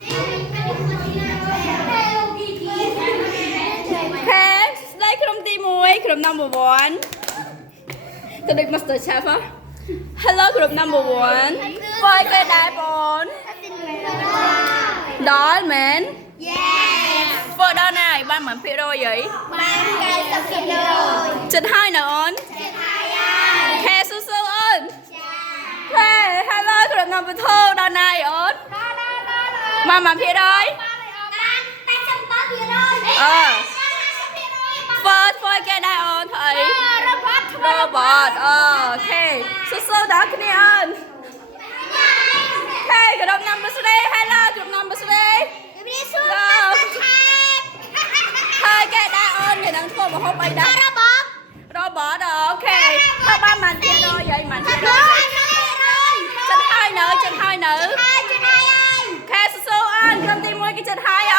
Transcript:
đâyក្រុមទី1ក្រុម number 1 ទៅដូច Master Chef ហ៎ Hello ក្រុម number 1 បើគេដែរបងដល់មែន Yes ធ្វើដល់ណាឲ្យបាន1%អី បាន90%ចិត្តហើយនៅអូន ចិត្តហើយហើយ ខែស៊ូស៊ូអូនហេ Hello ក្រុម number 2ដល់ណាឲ្យអូនបាន1%បាន80%ធ្វើគេដែរអូនធ្វើអី robot អូខេស៊ូដល់គ្នាអូនហេក្រុម number 3 Hello ក្រុម number 3 ហើយគេដែរអូនគេនឹងធ្វើម្ហូបអីដែរ robot អូខេធ្វើបាន1%យាយ1%ចិត្តហើយនៅខែស៊ូអូនក្រុមទី1គេចិត្តហើយអ